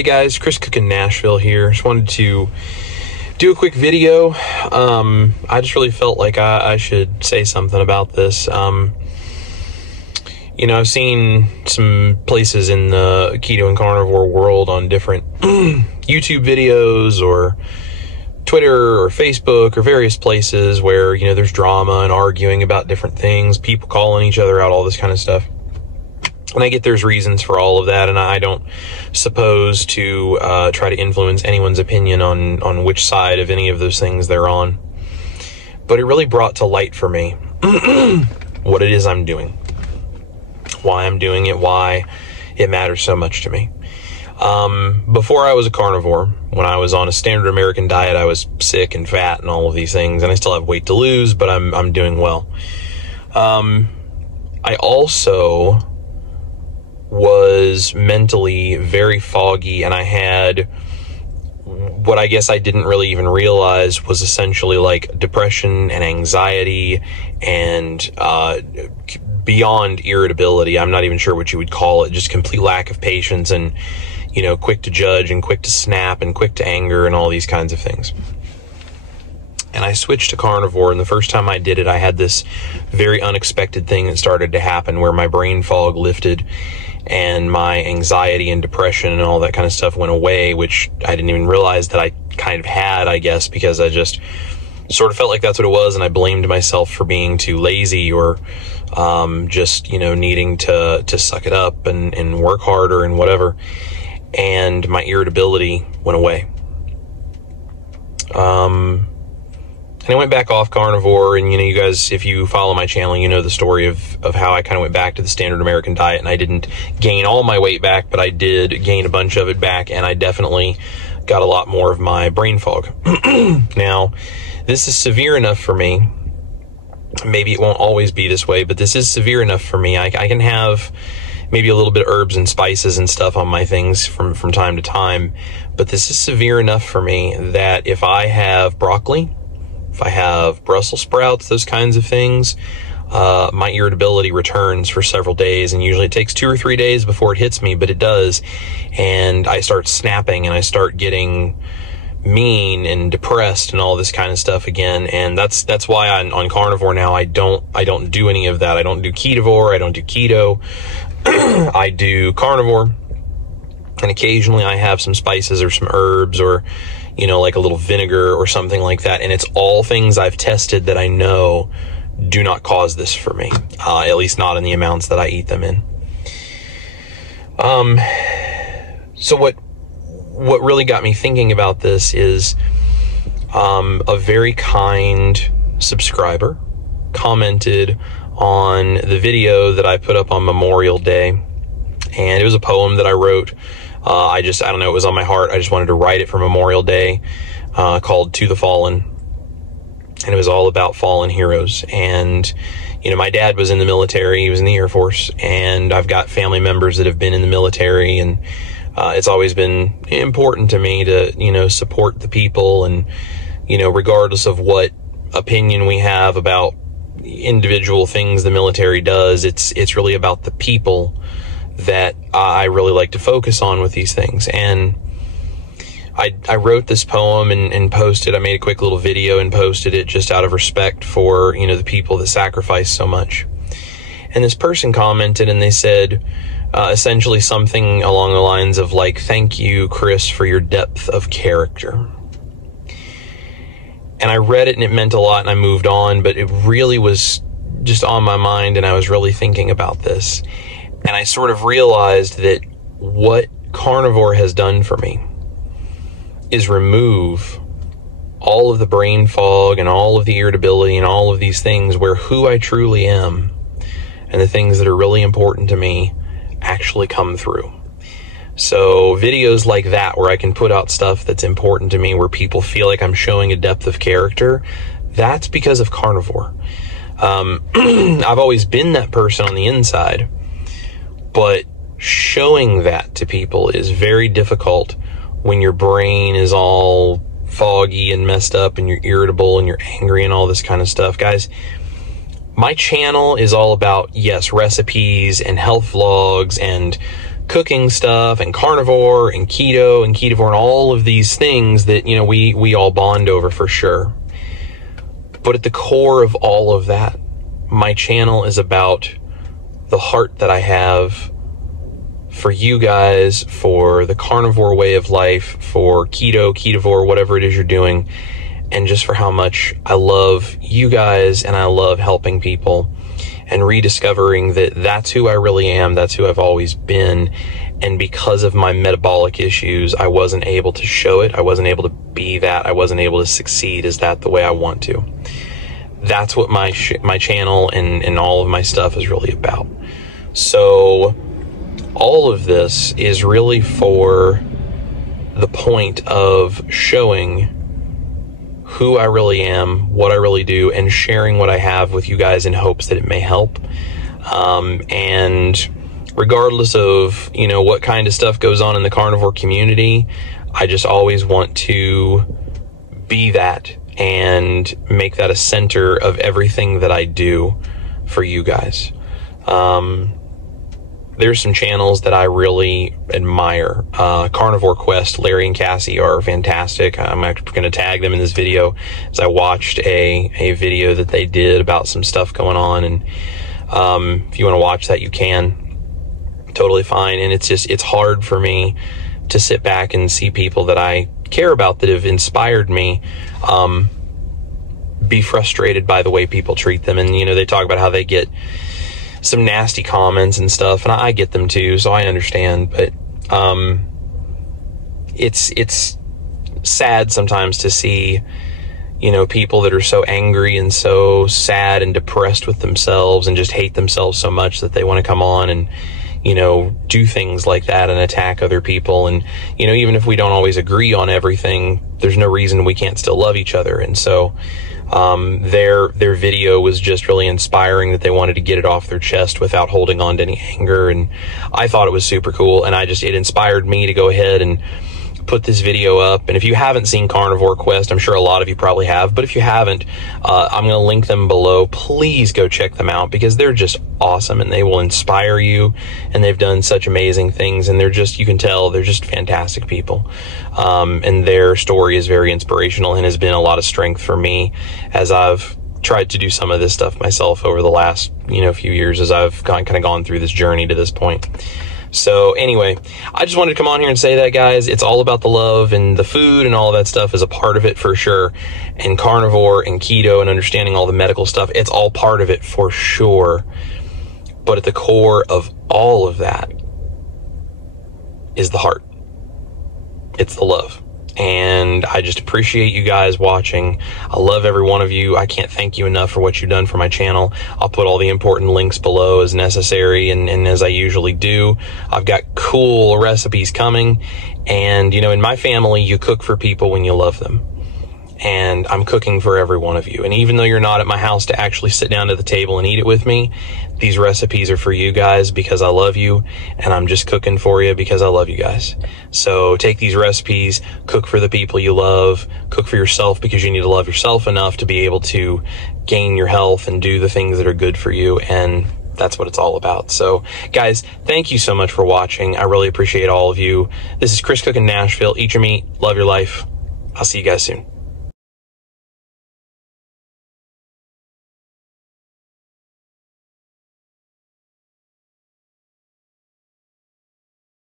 Hey guys, Chris Cook in Nashville here. Just wanted to do a quick video. I just really felt like I should say something about this. You know, I've seen some places in the keto and carnivore world on different YouTube videos or Twitter or Facebook or various places where, you know, there's drama and arguing about different things, people calling each other out, all this kind of stuff. And I get there's reasons for all of that, and I don't suppose to try to influence anyone's opinion on which side of any of those things they're on. But it really brought to light for me what it is I'm doing, why I'm doing it, why it matters so much to me. Before I was a carnivore, when I was on a standard American diet, I was sick and fat and all of these things, and I still have weight to lose, but I'm doing well. I also was mentally very foggy, and I had what I guess I didn't really even realize was essentially like depression and anxiety and beyond irritability. I'm not even sure what you would call it, just complete lack of patience and, you know, quick to judge and quick to snap and quick to anger and all these kinds of things. And I switched to carnivore, and the first time I did it, I had this very unexpected thing that started to happen where my brain fog lifted and my anxiety and depression and all that kind of stuff went away, which I didn't even realize that I kind of had, I guess, because I just sort of felt like that's what it was, and I blamed myself for being too lazy or just, you know, needing to suck it up and work harder and whatever. And my irritability went away. And I went back off carnivore, and, you know, you guys, if you follow my channel, you know the story of how I kind of went back to the standard American diet, and I didn't gain all my weight back, but I did gain a bunch of it back, and I definitely got a lot more of my brain fog. Now, this is severe enough for me. Maybe it won't always be this way, but this is severe enough for me. I can have maybe a little bit of herbs and spices and stuff on my things from time to time, but this is severe enough for me that if I have broccoli, if I have Brussels sprouts, those kinds of things, my irritability returns for several days, and usually it takes 2 or 3 days before it hits me, but it does. And I start snapping, and I start getting mean and depressed and all this kind of stuff again. And that's why on carnivore now, I don't do any of that. I don't do ketovore, I don't do keto. I do carnivore, and occasionally I have some spices or some herbs or, you know, like a little vinegar or something like that. And it's all things I've tested that I know do not cause this for me, at least not in the amounts that I eat them in. So what really got me thinking about this is a very kind subscriber commented on the video that I put up on Memorial Day, and it was a poem that I wrote. I don't know, it was on my heart. I just wanted to write it for Memorial Day, called To the Fallen. And it was all about fallen heroes. And, you know, my dad was in the military. He was in the Air Force. And I've got family members that have been in the military. And it's always been important to me to, you know, support the people. And, you know, regardless of what opinion we have about individual things the military does, it's really about the people that I really like to focus on with these things. And I wrote this poem and posted, I made a quick little video and posted it just out of respect for, you know, the people that sacrifice so much. And this person commented, and they said essentially something along the lines of like, "Thank you, Chris, for your depth of character." And I read it, and it meant a lot, and I moved on, but it really was just on my mind, and I was really thinking about this. And I sort of realized that what carnivore has done for me is remove all of the brain fog and all of the irritability and all of these things where who I truly am and the things that are really important to me actually come through. So videos like that, where I can put out stuff that's important to me, where people feel like I'm showing a depth of character, that's because of carnivore. I've always been that person on the inside, but showing that to people is very difficult when your brain is all foggy and messed up and you're irritable and you're angry and all this kind of stuff. Guys, my channel is all about, yes, recipes and health vlogs and cooking stuff and carnivore and keto and ketovore and all of these things that, you know, we all bond over for sure. But at the core of all of that, my channel is about the heart that I have for you guys, for the carnivore way of life, for keto, ketovore, whatever it is you're doing, and just for how much I love you guys and I love helping people and rediscovering that that's who I really am, that's who I've always been. And because of my metabolic issues, I wasn't able to show it. I wasn't able to be that. I wasn't able to succeed as that the way I want to. That's what my channel and all of my stuff is really about. So all of this is really for the point of showing who I really am, what I really do, and sharing what I have with you guys in hopes that it may help. And regardless of, you know, what kind of stuff goes on in the carnivore community, I just always want to be that and make that a center of everything that I do for you guys. There's some channels that I really admire. Carnivore Quest, Larry and Cassie are fantastic. I'm actually going to tag them in this video as I watched a video that they did about some stuff going on. And if you want to watch that, you can. Totally fine. And it's hard for me to sit back and see people that I care about that have inspired me be frustrated by the way people treat them. And, you know, they talk about how they get some nasty comments and stuff, and I get them too, so I understand. But it's sad sometimes to see, you know, people that are so angry and so sad and depressed with themselves and just hate themselves so much that they want to come on and, you know, do things like that and attack other people. And, you know, even if we don't always agree on everything, there's no reason we can't still love each other. And so their video was just really inspiring, that they wanted to get it off their chest without holding on to any anger. And I thought it was super cool. And it inspired me to go ahead and put this video up. And if you haven't seen Carnivore Quest, I'm sure a lot of you probably have, but if you haven't, I'm going to link them below. Please go check them out, because they're just awesome and they will inspire you. And they've done such amazing things, and they're just, you can tell they're just fantastic people. And their story is very inspirational and has been a lot of strength for me as I've tried to do some of this stuff myself over the last, you know, few years as I've kind of gone through this journey to this point. So anyway, I just wanted to come on here and say that, guys. It's all about the love, and the food and all of that stuff is a part of it for sure. And carnivore and keto and understanding all the medical stuff, it's all part of it for sure. But at the core of all of that is the heart. It's the love. And I just appreciate you guys watching. I love every one of you. I can't thank you enough for what you've done for my channel. I'll put all the important links below as necessary, and as I usually do. I've got cool recipes coming. And, you know, in my family, you cook for people when you love them. And I'm cooking for every one of you. And even though you're not at my house to actually sit down to the table and eat it with me, these recipes are for you guys because I love you, and I'm just cooking for you because I love you guys. So take these recipes, cook for the people you love, cook for yourself because you need to love yourself enough to be able to gain your health and do the things that are good for you. And that's what it's all about. So guys, thank you so much for watching. I really appreciate all of you. This is Chris Cook in Nashville. Eat your meat, love your life. I'll see you guys soon.